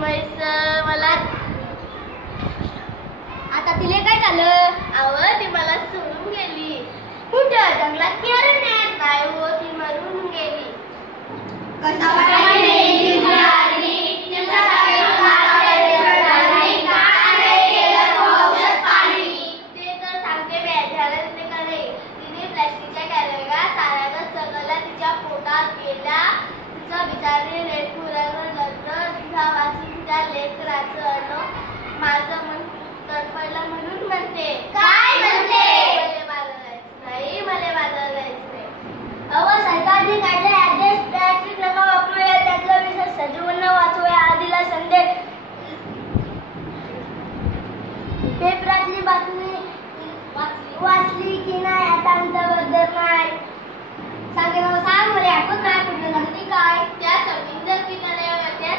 म्हैस मला आता तिले काय झालं? ती मला सोडून गेली. कुठं? जंगलात की अरण्यात? नाही हो, ती मरून गेली. ते तर सांगते झालं तिथे का नाही. तिने प्लास्टिकच्या कॅरेगा चारायला चगला तिच्या पोटात गेल्या. तिचा बिचारी लेकरावर लग्न तिचा वाचून त्या लेकराचं अन्न माझं मन तडफडलं म्हणून म्हणते. काय म्हणते? नाही, मला बाजारात जायचं नाही. सरकारने काढले आदेश प्लास्टिक नका वापरूया, त्यातला विषय सजीवांना वाचवूया. आधीला संदेश पेपरातली बातमी वाचली की नाही? आता अंतबद्दल नाही सांगे बाबा, सांग मला ऐकत नाही. कुठलं नगदी काय? त्या समुद्र किनाऱ्यावर काय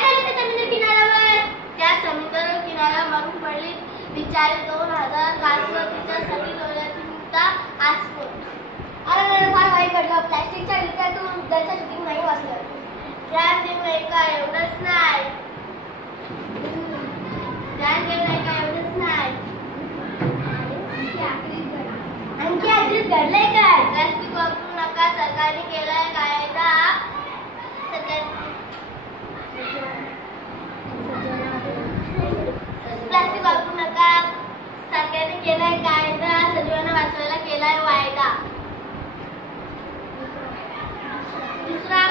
झालं त्या समुद्र किनाऱ्यावर? त्या समुद्र किनाऱ्यावर मरून पडली बिचारी 2000 कासव तिच्यासाठी डोळ्यातून आसवत. अरे फार वाईट घडलं. प्लास्टिकच्या विक्यातून उद्याच्या शूटिंग नाही वाचलं. ध्यान देऊ नये का? एवढंच नाही. ध्यान देऊ नये का? एवढंच नाही. आणखी आधीच घडलंय काय? प्लास्टिक वापरू नका. सरकारने केलाय कायदा. प्लास्टिक वापरू नका. सरकारने केलाय कायदा. सजीवांना वाचवायला केलाय वायदा. दुसरा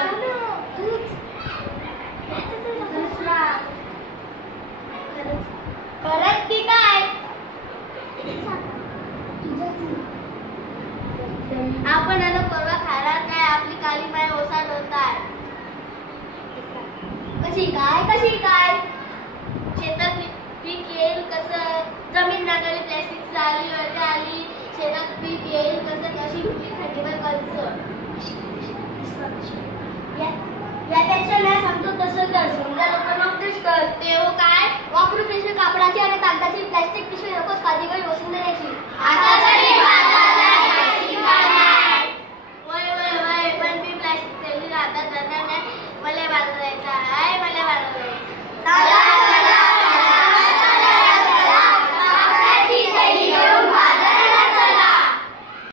खरंच की काय? आपण आलो परवा खाणार काय? आपली काली माय ओसाड होत आहे. कशी काय? शेतात पीक येईल कसं? जमीन नांगरली, प्लॅस्टिक आली. शेतात पीक येईल कसं? कशी कुठली थंडीवर कंस? यापेक्षा नाही सांगतो तसं कर. समजा लोकांना उपदेश कर. तेव्हा काय? वापरू पिशवी कापडाची आणि कागदाची. प्लॅस्टिक पिशवी नकोच. काळजी घरी वसुंधऱ्याची. आता तरी